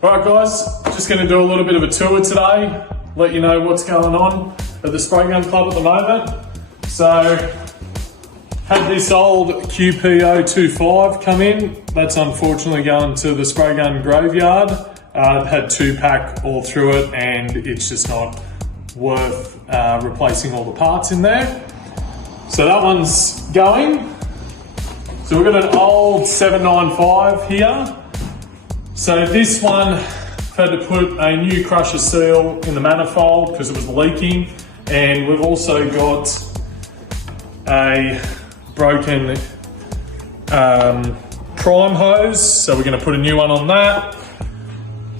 Alright guys, just going to do a little bit of a tour today, let you know what's going on at the Spray Gun Club at the moment. So, had this old QP025 come in, that's unfortunately going to the spray gun graveyard. It had 2-pack all through it and it's just not worth replacing all the parts in there. So that one's going. So we've got an old 795 here. So this one had to put a new crusher seal in the manifold because it was leaking, and we've also got a broken prime hose, so we're going to put a new one on that.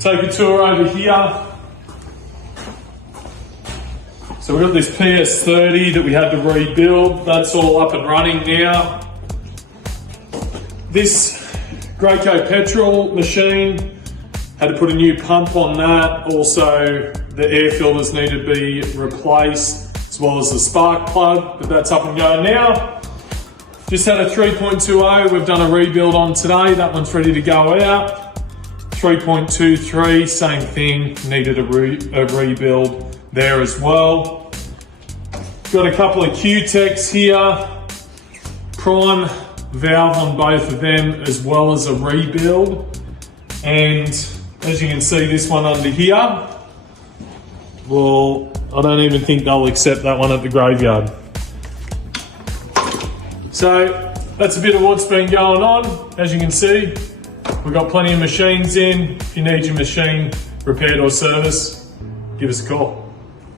Take a tour over here. So we've got this PS30 that we had to rebuild. That's all up and running now. This Graco petrol machine, had to put a new pump on that. Also, the air filters need to be replaced, as well as the spark plug, but that's up and going now. Just had a 3.20, we've done a rebuild on today. That one's ready to go out. 3.23, same thing, needed a rebuild there as well. Got a couple of Q-Techs here. Prime valve on both of them, as well as a rebuild. And as you can see, this one under here, well, I don't even think they'll accept that one at the graveyard. So that's a bit of what's been going on. As you can see, we've got plenty of machines in. If you need your machine repaired or serviced, give us a call.